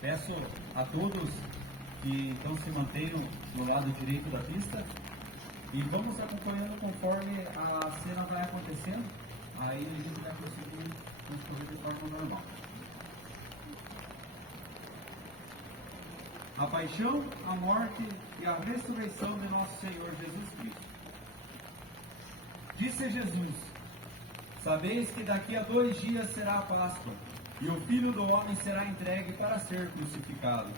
Peço a todos que então se mantenham no lado direito da pista e vamos acompanhando conforme a cena vai acontecendo, aí a gente vai conseguir transcorrer de forma normal. A paixão, a morte e a ressurreição de nosso Senhor Jesus Cristo. Disse Jesus: sabeis que daqui a 2 dias será a Páscoa, e o Filho do Homem será entregue para ser crucificado.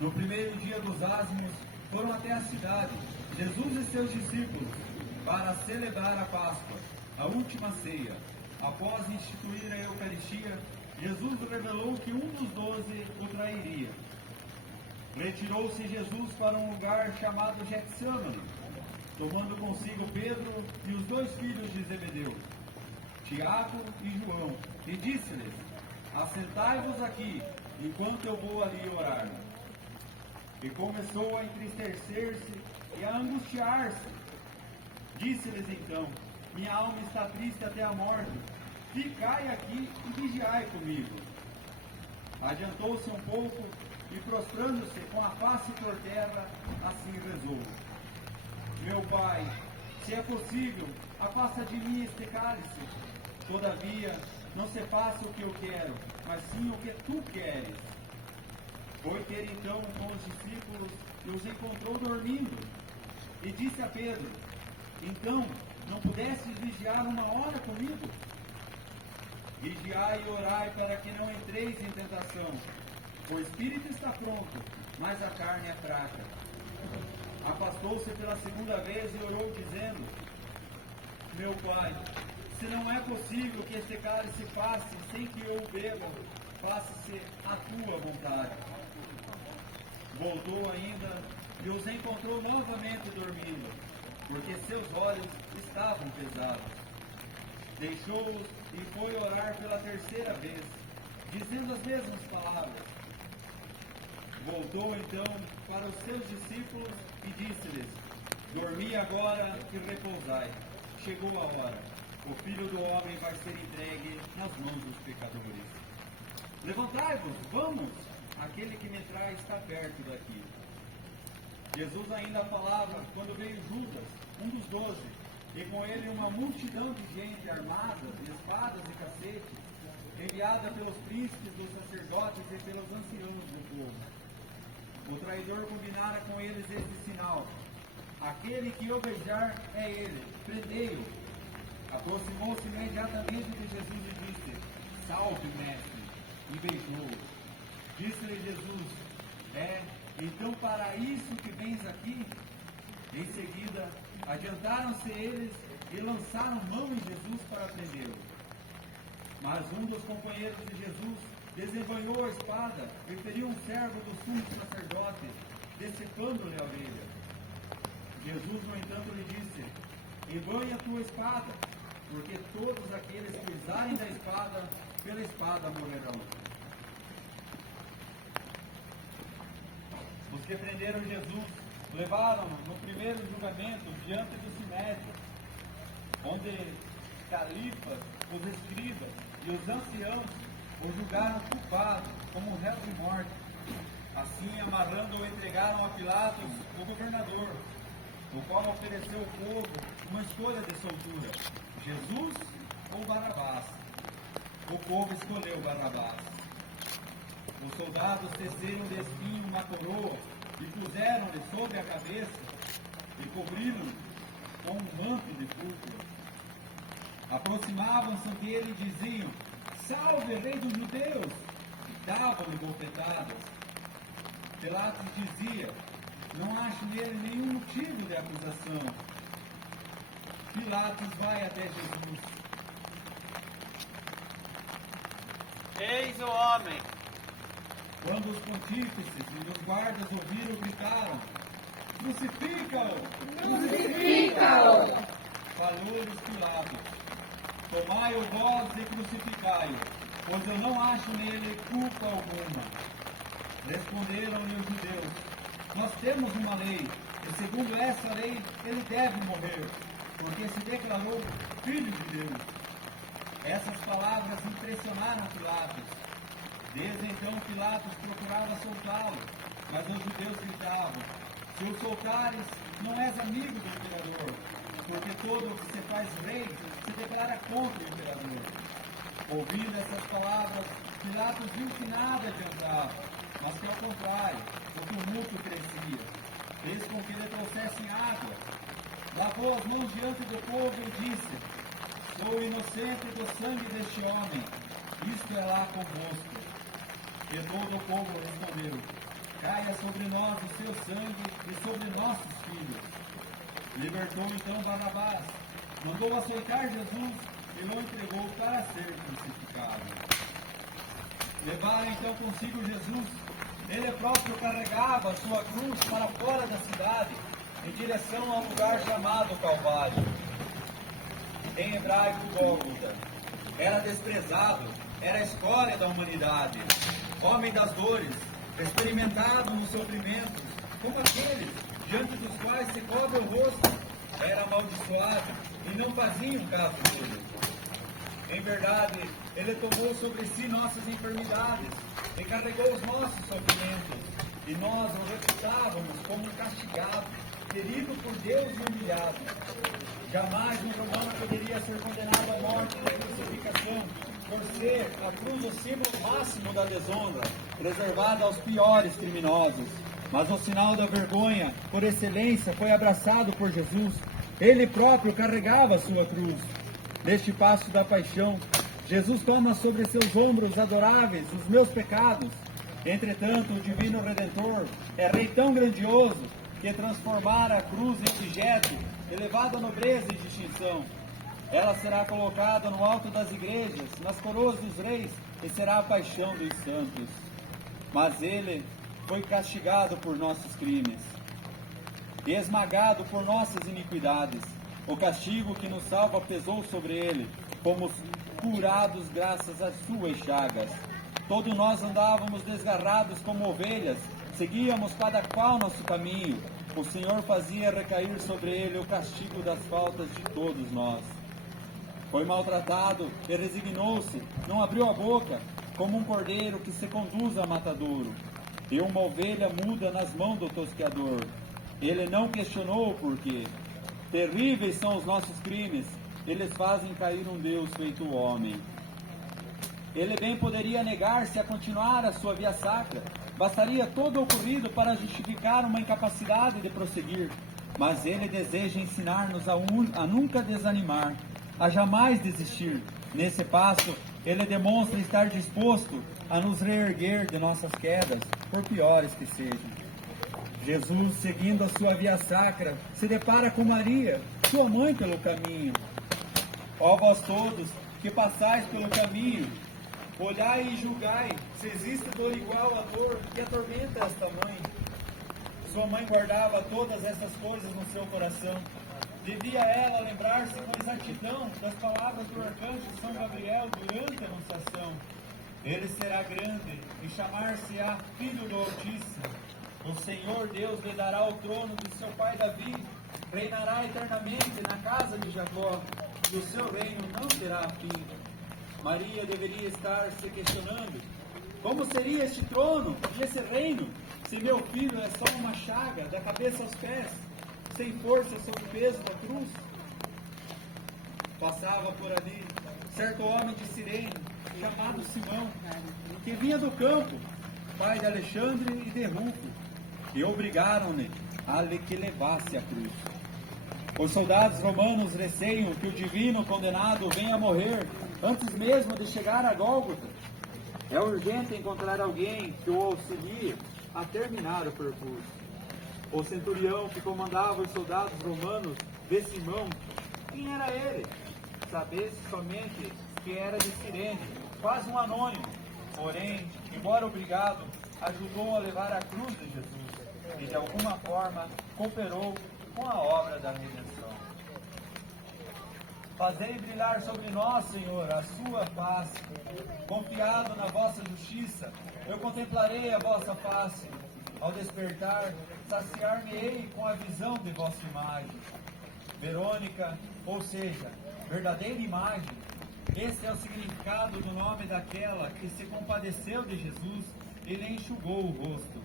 No primeiro dia dos ázimos, foram até a cidade, Jesus e seus discípulos, para celebrar a Páscoa, a última ceia. Após instituir a Eucaristia, Jesus revelou que um dos 12 o trairia. Retirou-se Jesus para um lugar chamado Getsêmani, tomando consigo Pedro e os 2 filhos de Zebedeu, Tiago e João, e disse-lhes: assentai-vos aqui, enquanto eu vou ali orar. E começou a entristecer-se e a angustiar-se. Disse-lhes então: minha alma está triste até a morte, ficai aqui e vigiai comigo. Adiantou-se um pouco e, prostrando-se com a face por terra, assim rezou: meu Pai, se é possível, afasta de mim este cálice. Todavia, não se faça o que eu quero, mas sim o que tu queres. Foi ter então com os discípulos e os encontrou dormindo. E disse a Pedro: então, não pudestes vigiar 1 hora comigo? Vigiai e orai para que não entreis em tentação. O espírito está pronto, mas a carne é fraca. Afastou-se pela 2ª vez e orou, dizendo: meu Pai, se não é possível que este cálice passe sem que eu o beba, faça-se a tua vontade. Voltou ainda e os encontrou novamente dormindo, porque seus olhos estavam pesados. Deixou-os e foi orar pela 3ª vez, dizendo as mesmas palavras. Voltou então para os seus discípulos e disse-lhes: dormi agora e repousai. Chegou a hora. O Filho do Homem vai ser entregue nas mãos dos pecadores. Levantai-vos, vamos! Aquele que me traz está perto daqui. Jesus ainda falava quando veio Judas, um dos 12, e com ele uma multidão de gente armada, de espadas e cacetes, enviada pelos príncipes dos sacerdotes e pelos anciãos do povo. O traidor combinara com eles este sinal: aquele que eu beijar é ele, prendei-o. Aproximou-se imediatamente de Jesus e disse: salve, mestre, e beijou-o. Disse-lhe Jesus: é então para isso que vens aqui? Em seguida, adiantaram-se eles e lançaram mão em Jesus para prendê-lo. Mas um dos companheiros de Jesus desembanhou a espada e feriu um servo do sumo sacerdote, decepando-lhe a orelha. Jesus, no entanto, lhe disse: embanha a tua espada, porque todos aqueles que usarem da espada, pela espada morrerão. Os que prenderam Jesus levaram-no no primeiro julgamento diante do Sinédrio, onde califas, os escribas e os anciãos o julgaram culpado como réu de morte. Assim, amarrando-o, entregaram a Pilatos, o governador, o qual ofereceu ao povo uma escolha de soltura: Jesus ou Barrabás. O povo escolheu Barrabás. Os soldados teceram de espinho uma coroa e puseram-lhe sobre a cabeça e cobriram-lhe com um manto de púrpura. Aproximavam-se dele e diziam: salve, rei dos judeus! E davam-lhe bofetadas. Pilatos dizia: não acho nele nenhum motivo de acusação. Pilatos vai até Jesus. Eis o homem! Quando os pontífices e os guardas ouviram, gritaram: crucifica-o! Crucifica-o! Falou-lhes Pilatos: tomai-o vós e crucificai-o, pois eu não acho nele culpa alguma. Responderam-lhe os judeus: nós temos uma lei, e segundo essa lei ele deve morrer, porque se declarou filho de Deus. Essas palavras impressionaram Pilatos. Desde então Pilatos procurava soltá-lo. Mas os judeus gritavam: se o soltares, não és amigo do imperador, porque todo o que se faz rei se declara contra o imperador. Ouvindo essas palavras, Pilatos viu que nada adiantava, mas que ao contrário, o tumulto crescia. Fez com que lhe trouxessem água, lavou as mãos diante do povo e disse: sou inocente do sangue deste homem, isto é lá convosco. E todo o povo respondeu: caia sobre nós o seu sangue e sobre nossos filhos. Libertou então Barrabás, mandou açoitar Jesus e o entregou para ser crucificado. Levaram então consigo Jesus. Ele próprio carregava a sua cruz para fora da cidade, em direção ao lugar chamado Calvário, em hebraico Gólgota. Era desprezado, era a escória da humanidade, homem das dores, experimentado nos sofrimentos, como aqueles diante dos quais se cobre o rosto. Era amaldiçoado e não faziam caso dele. Em verdade, ele tomou sobre si nossas enfermidades e carregou os nossos sofrimentos, e nós o reputávamos como castigado, ferido por Deus e humilhado. Jamais um romano poderia ser condenado à morte da crucificação, por ser a cruz o símbolo máximo da desonra, reservada aos piores criminosos. Mas o sinal da vergonha, por excelência, foi abraçado por Jesus. Ele próprio carregava a sua cruz. Neste passo da paixão, Jesus toma sobre seus ombros adoráveis os meus pecados. Entretanto, o divino Redentor é rei tão grandioso que transformara a cruz em objeto elevado à nobreza e distinção. Ela será colocada no alto das igrejas, nas coroas dos reis, e será a paixão dos santos. Mas ele foi castigado por nossos crimes e esmagado por nossas iniquidades. O castigo que nos salva pesou sobre ele, fomos curados graças às suas chagas. Todos nós andávamos desgarrados como ovelhas, seguíamos cada qual nosso caminho. O Senhor fazia recair sobre ele o castigo das faltas de todos nós. Foi maltratado e resignou-se, não abriu a boca, como um cordeiro que se conduz a matadouro, e uma ovelha muda nas mãos do tosqueador. Ele não questionou o porquê. Terríveis são os nossos crimes, eles fazem cair um Deus feito homem. Ele bem poderia negar-se a continuar a sua via sacra, bastaria todo o ocorrido para justificar uma incapacidade de prosseguir, mas ele deseja ensinar-nos a nunca desanimar, a jamais desistir. Nesse passo, ele demonstra estar disposto a nos reerguer de nossas quedas, por piores que sejam. Jesus, seguindo a sua via sacra, se depara com Maria, sua mãe, pelo caminho. Ó vós todos que passais pelo caminho, olhai e julgai se existe dor igual à dor que atormenta esta mãe. Sua mãe guardava todas essas coisas no seu coração. Devia ela lembrar-se com exatidão das palavras do arcanjo São Gabriel durante a anunciação. Ele será grande e chamar-se-á Filho do Altíssimo. O Senhor Deus lhe dará o trono de seu pai Davi, reinará eternamente na casa de Jacó, e o seu reino não terá fim. Maria deveria estar se questionando: como seria este trono e esse reino, se meu filho é só uma chaga da cabeça aos pés, sem força sob o peso da cruz? Passava por ali certo homem de Cirene, chamado Simão, que vinha do campo, pai de Alexandre e de Rufo, e obrigaram-ne a que levasse a cruz. Os soldados romanos receiam que o divino condenado venha a morrer antes mesmo de chegar a Gólgota. É urgente encontrar alguém que o auxilie a terminar o percurso. O centurião que comandava os soldados romanos vê Simão. Quem era ele? Sabesse somente que era de Cirene, quase um anônimo. Porém, embora obrigado, ajudou a levar a cruz de Jesus e de alguma forma cooperou com a obra da redenção. Fazei brilhar sobre nós, Senhor, a sua face. Confiado na vossa justiça, eu contemplarei a vossa face. Ao despertar, saciar-me-ei com a visão de vossa imagem. Verônica, ou seja, verdadeira imagem. Esse é o significado do nome daquela que se compadeceu de Jesus ele enxugou o rosto.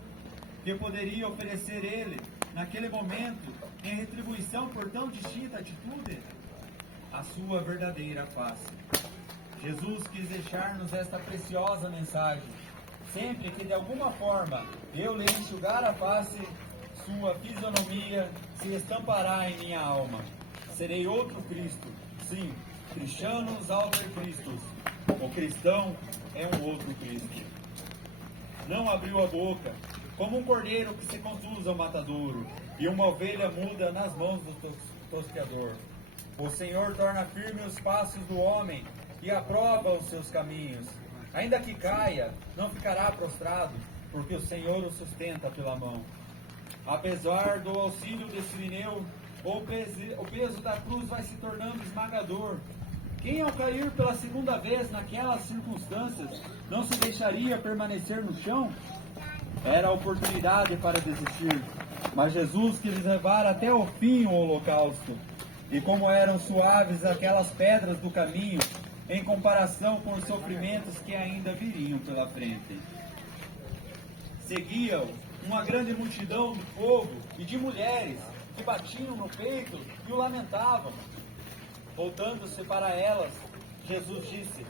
Que poderia oferecer ele, naquele momento, em retribuição por tão distinta atitude? A sua verdadeira face. Jesus quis deixar-nos esta preciosa mensagem. Sempre que de alguma forma eu lhe enxugar a face, sua fisionomia se estampará em minha alma. Serei outro Cristo. Sim, Christianos alter Christus. O cristão é um outro Cristo. Não abriu a boca, como um cordeiro que se conduz ao matadouro, e uma ovelha muda nas mãos do tosqueador. O Senhor torna firme os passos do homem e aprova os seus caminhos. Ainda que caia, não ficará prostrado, porque o Senhor o sustenta pela mão. Apesar do auxílio de Cirineu, o peso da cruz vai se tornando esmagador. Quem, ao cair pela segunda vez naquelas circunstâncias, não se deixaria permanecer no chão? Era a oportunidade para desistir, mas Jesus quis levar até o fim o holocausto. E como eram suaves aquelas pedras do caminho, em comparação com os sofrimentos que ainda viriam pela frente. Seguiam uma grande multidão de povo e de mulheres que batiam no peito e o lamentavam. Voltando-se para elas, Jesus disse: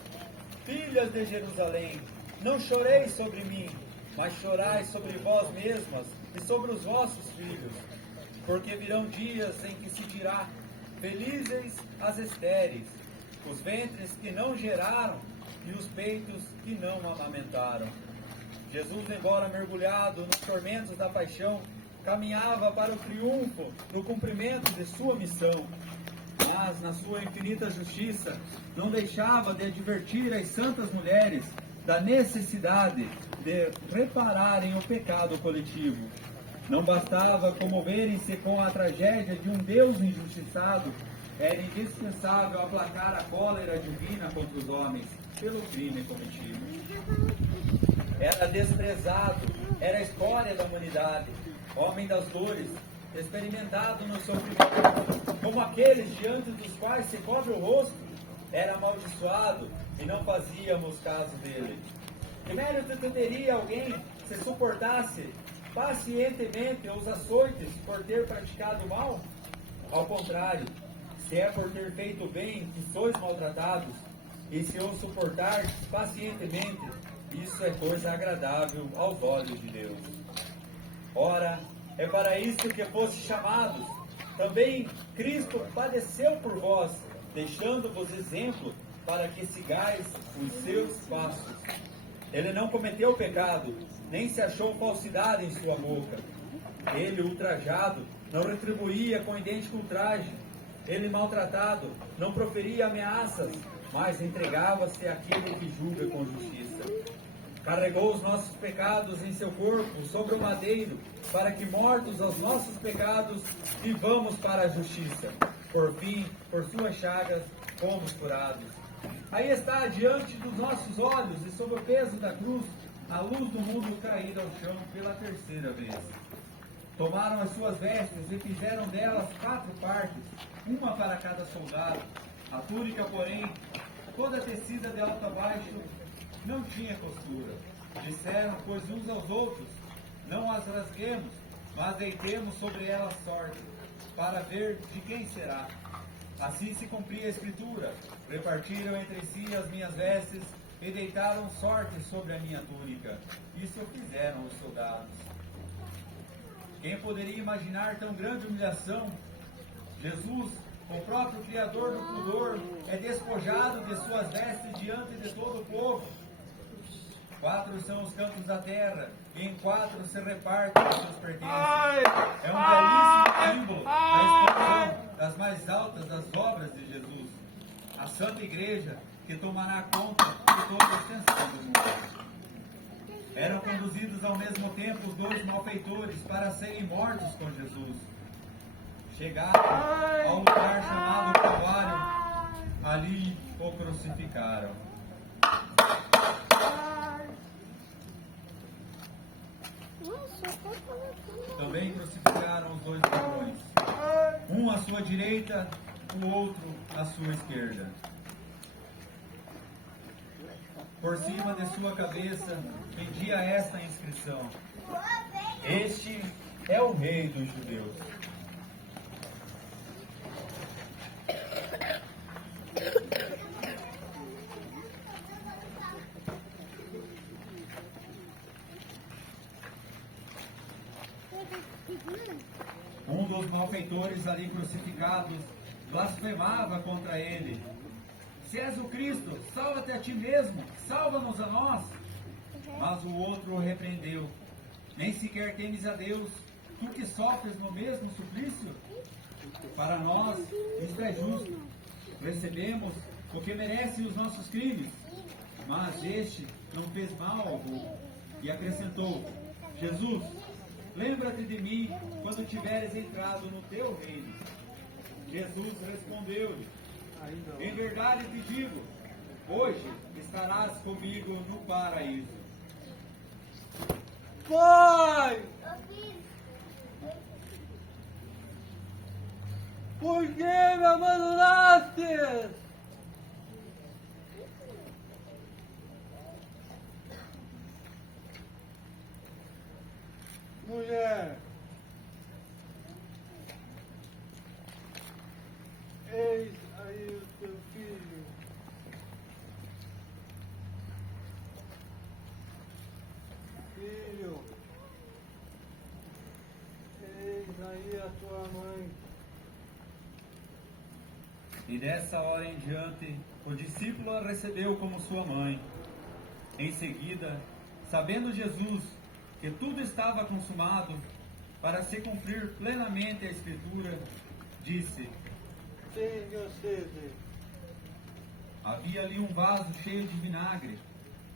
Filhas de Jerusalém, não choreis sobre mim, mas chorai sobre vós mesmas e sobre os vossos filhos. Porque virão dias em que se dirá: felizes as estéreis, os ventres que não geraram e os peitos que não amamentaram. Jesus, embora mergulhado nos tormentos da paixão, caminhava para o triunfo no cumprimento de sua missão. Mas, na sua infinita justiça, não deixava de advertir as santas mulheres da necessidade de repararem o pecado coletivo. Não bastava comoverem-se com a tragédia de um Deus injustiçado, era indispensável aplacar a cólera divina contra os homens pelo crime cometido. Era desprezado, era a escória da humanidade, homem das dores, experimentado no sofrimento, como aqueles diante dos quais se cobre o rosto, era amaldiçoado e não fazíamos caso dele. Que mérito teria alguém se suportasse pacientemente os açoites por ter praticado o mal? Ao contrário, se é por ter feito o bem que sois maltratados, e se o suportardes pacientemente, isso é coisa agradável aos olhos de Deus. Ora, é para isso que foste chamados. Também Cristo padeceu por vós, deixando-vos exemplo para que sigais os seus passos. Ele não cometeu pecado, nem se achou falsidade em sua boca. Ele, ultrajado, não retribuía com idêntico ultraje. Ele, maltratado, não proferia ameaças, mas entregava-se àquele que julga com justiça. Carregou os nossos pecados em seu corpo sobre o madeiro, para que, mortos aos nossos pecados, vivamos para a justiça. Por fim, por suas chagas, fomos curados. Aí está, diante dos nossos olhos e sob o peso da cruz, a luz do mundo caída ao chão pela terceira vez. Tomaram as suas vestes e fizeram delas 4 partes, uma para cada soldado. A túnica, porém, toda tecida de alto a baixo, não tinha costura. Disseram, pois, uns aos outros: não as rasguemos, mas deitemos sobre elas sorte, para ver de quem será. Assim se cumpria a Escritura: repartiram entre si as minhas vestes e deitaram sorte sobre a minha túnica. Isso fizeram os soldados. Quem poderia imaginar tão grande humilhação? Jesus, o próprio Criador do pudor, é despojado de suas vestes diante de todo o povo. 4 são os cantos da terra, e em 4 se repartem os seus pertences. É um belíssimo símbolo da expansão das mais altas das obras de Jesus, a Santa Igreja, que tomará conta de toda a extensão do mundo. Eram conduzidos ao mesmo tempo os 2 malfeitores para serem mortos com Jesus. Chegaram ao lugar chamado Calvário, ali o crucificaram. Também crucificaram os 2 ladrões, um à sua direita, o outro à sua esquerda. Por cima de sua cabeça pendia esta inscrição: Este é o Rei dos Judeus. Um dos malfeitores ali crucificados blasfemava contra ele: Se és o Cristo, salva-te a ti mesmo, salva-nos a nós. Mas o outro o repreendeu: Nem sequer temes a Deus, tu que sofres no mesmo suplício? Para nós, isto é justo. Recebemos o que merece os nossos crimes. Mas este não fez mal algum. E acrescentou: Jesus, lembra-te de mim quando tiveres entrado no teu reino. Jesus respondeu-lhe: Em verdade te digo, hoje estarás comigo no paraíso. Pai! Por que me abandonaste? Mulher, eis aí o teu filho. Filho, eis aí a tua mãe. E dessa hora em diante, o discípulo a recebeu como sua mãe. Em seguida, sabendo Jesus que tudo estava consumado, para se cumprir plenamente a Escritura, disse: Tenho sede. Havia ali um vaso cheio de vinagre.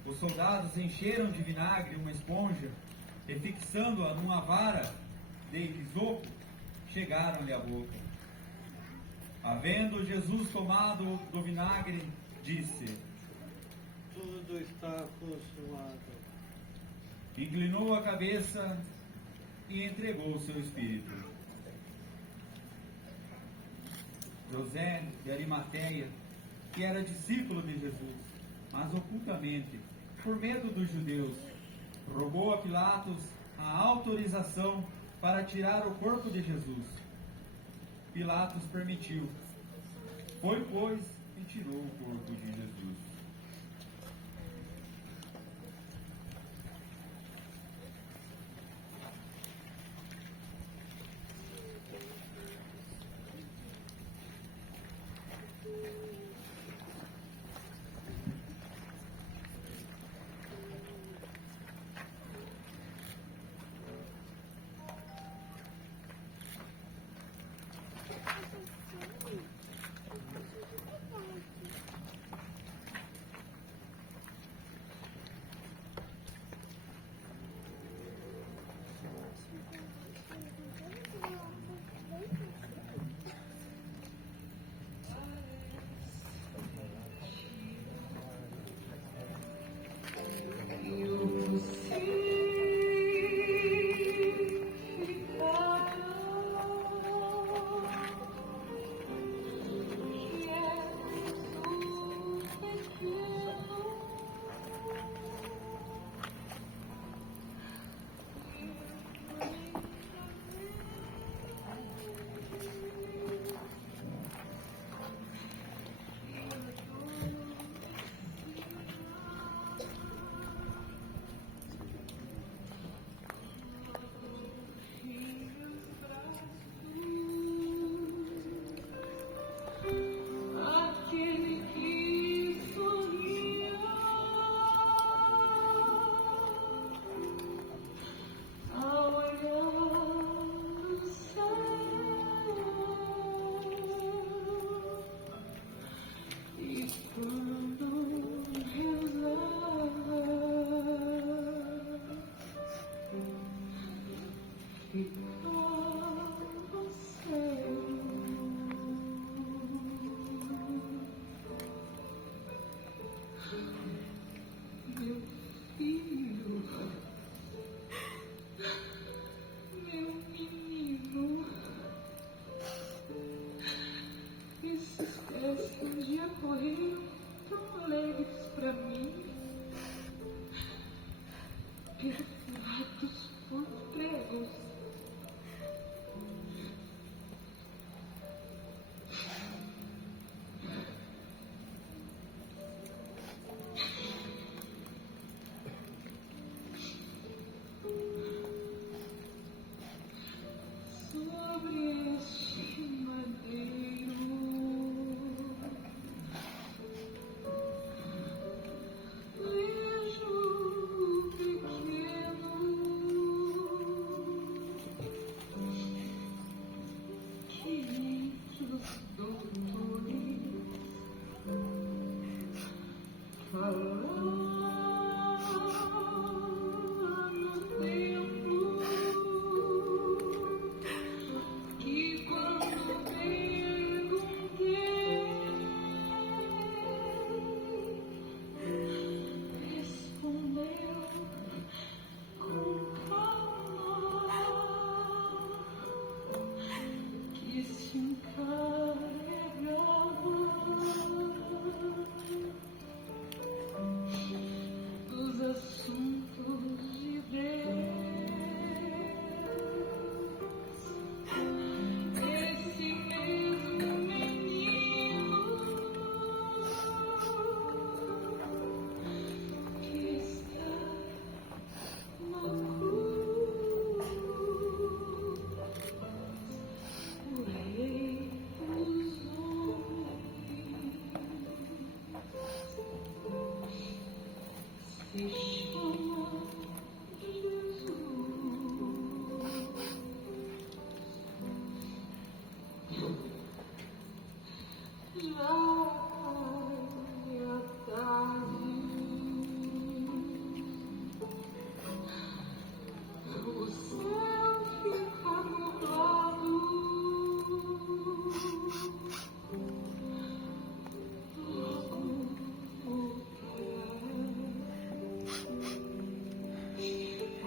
Os soldados encheram de vinagre uma esponja e, fixando-a numa vara de isopo, chegaram-lhe à boca. Havendo Jesus tomado do vinagre, disse: Tudo está consumado. Inclinou a cabeça e entregou o seu espírito. José de Arimateia, que era discípulo de Jesus, mas ocultamente, por medo dos judeus, rogou a Pilatos a autorização para tirar o corpo de Jesus. Pilatos permitiu. Foi, pois, e tirou o corpo de Jesus.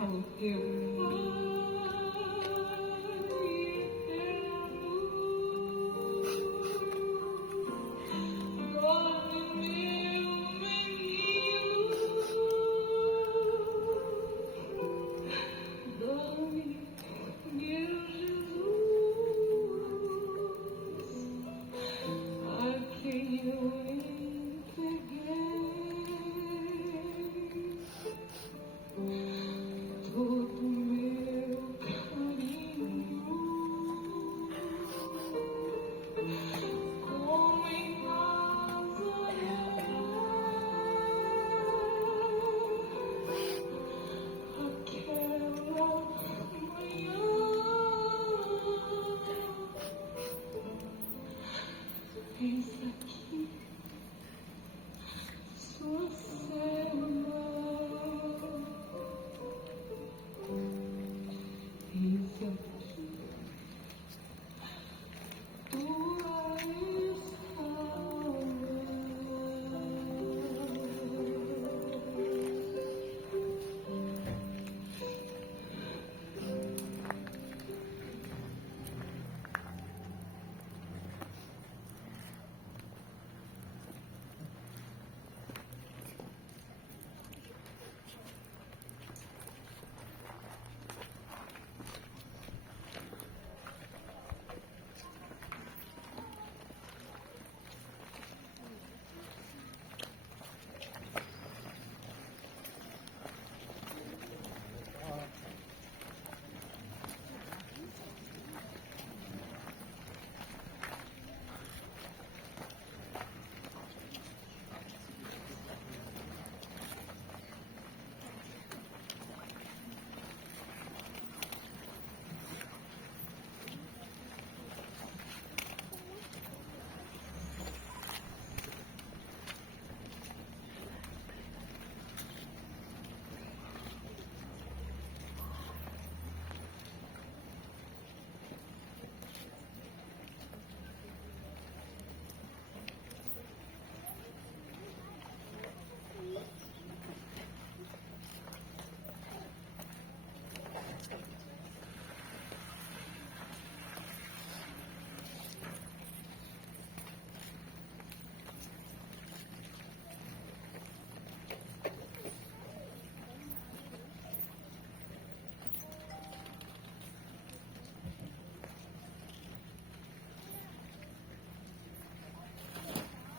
ao teu dorme, meu menino, dorme, meu Jesus, a quem eu entreguei todo meu carinho, como em Nazaré, aquela manhã. Eis aqui sua serva. Eis aqui tua escrava.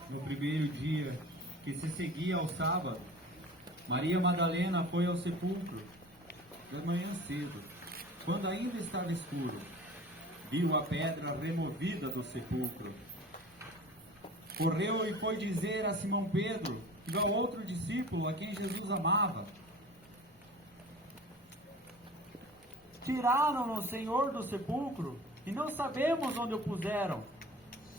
No primeiro dia que se seguia ao sábado, Maria Madalena foi ao sepulcro de manhã cedo, quando ainda estava escuro. Viu a pedra removida do sepulcro. Correu e foi dizer a Simão Pedro e ao outro discípulo a quem Jesus amava: tiraram o Senhor do sepulcro e não sabemos onde o puseram.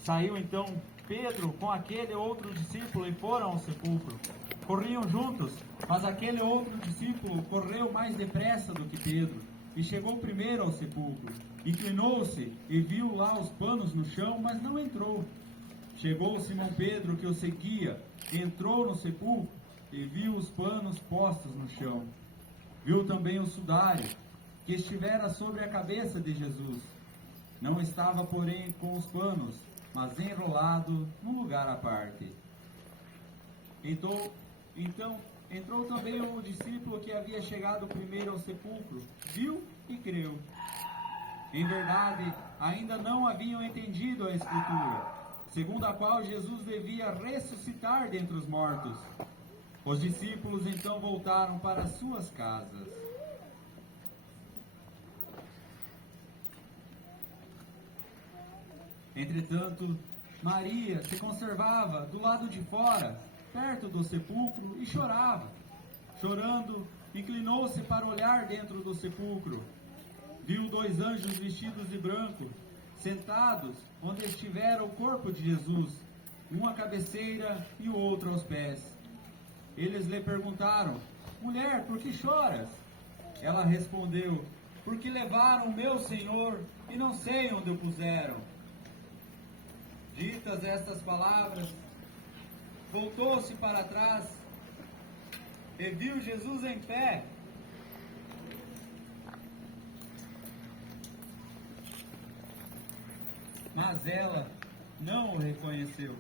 Saiu então Pedro com aquele outro discípulo e foram ao sepulcro. Corriam juntos, mas aquele outro discípulo correu mais depressa do que Pedro e chegou primeiro ao sepulcro. Inclinou-se e viu lá os panos no chão, mas não entrou. Chegou Simão Pedro, que o seguia, entrou no sepulcro e viu os panos postos no chão. Viu também o sudário, que estivera sobre a cabeça de Jesus. Não estava, porém, com os panos, mas enrolado num lugar à parte. Então entrou também o discípulo que havia chegado primeiro ao sepulcro, viu e creu. Em verdade, ainda não haviam entendido a Escritura, segundo a qual Jesus devia ressuscitar dentre os mortos. Os discípulos então voltaram para as suas casas. Entretanto, Maria se conservava do lado de fora, perto do sepulcro, e chorava. Chorando, inclinou-se para olhar dentro do sepulcro. Viu 2 anjos vestidos de branco, sentados onde estivera o corpo de Jesus, um à cabeceira e o outro aos pés. Eles lhe perguntaram: mulher, por que choras? Ela respondeu: porque levaram o meu Senhor e não sei onde o puseram. Ditas estas palavras, voltou-se para trás e viu Jesus em pé, Mas ela não o reconheceu.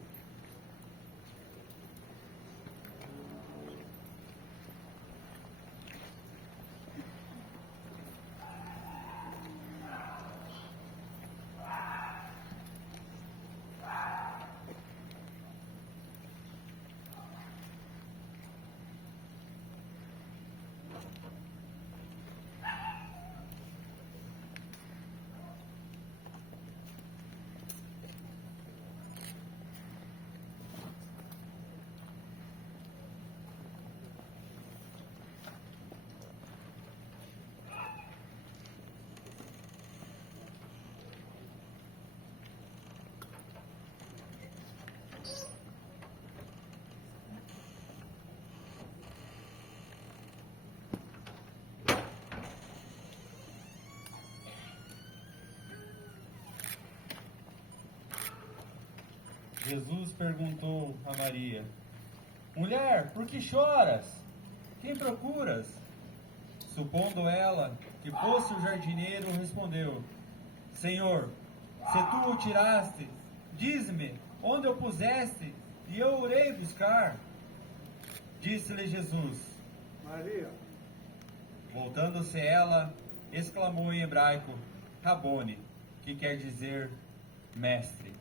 Jesus perguntou a Maria: Mulher, por que choras? Quem procuras? Supondo ela que fosse o jardineiro, respondeu: Senhor, se tu o tiraste, dize-me onde o puseste, e eu o irei buscar. Disse-lhe Jesus. Maria. Voltando-se ela, exclamou em hebraico: Rabone, que quer dizer mestre.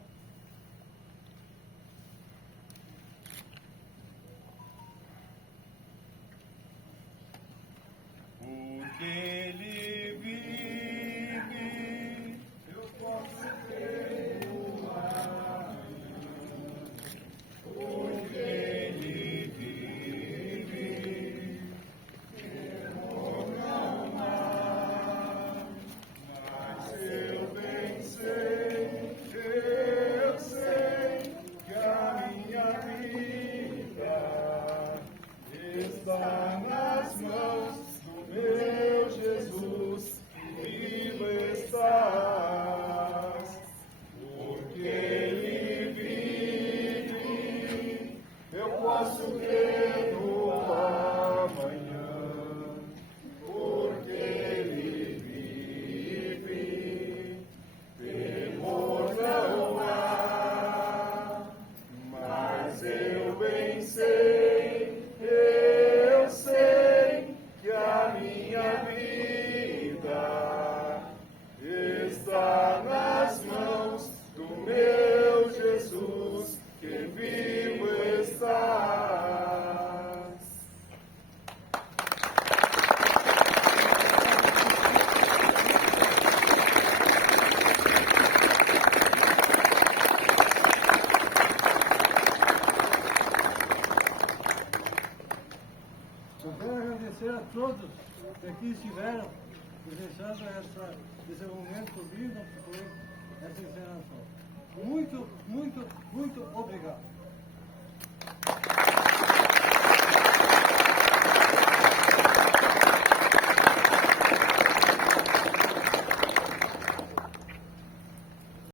Porque ele vive, eu posso perdoar. Porque ele vive, eu vou não amar. Mas eu bem sei que a minha vida está nas mãos meu Jesus, vivo estás, porque Ele vive, eu posso crer no amanhã, porque Ele vive, temor não há, mas eu bem sei, eu sei que a minha vida está nas mãos do meu Jesus, que vivo estás. Eu quero agradecer a todos que aqui estiveram presenciando esse momento lindo que foi essa encenação. Muito, muito, muito obrigado.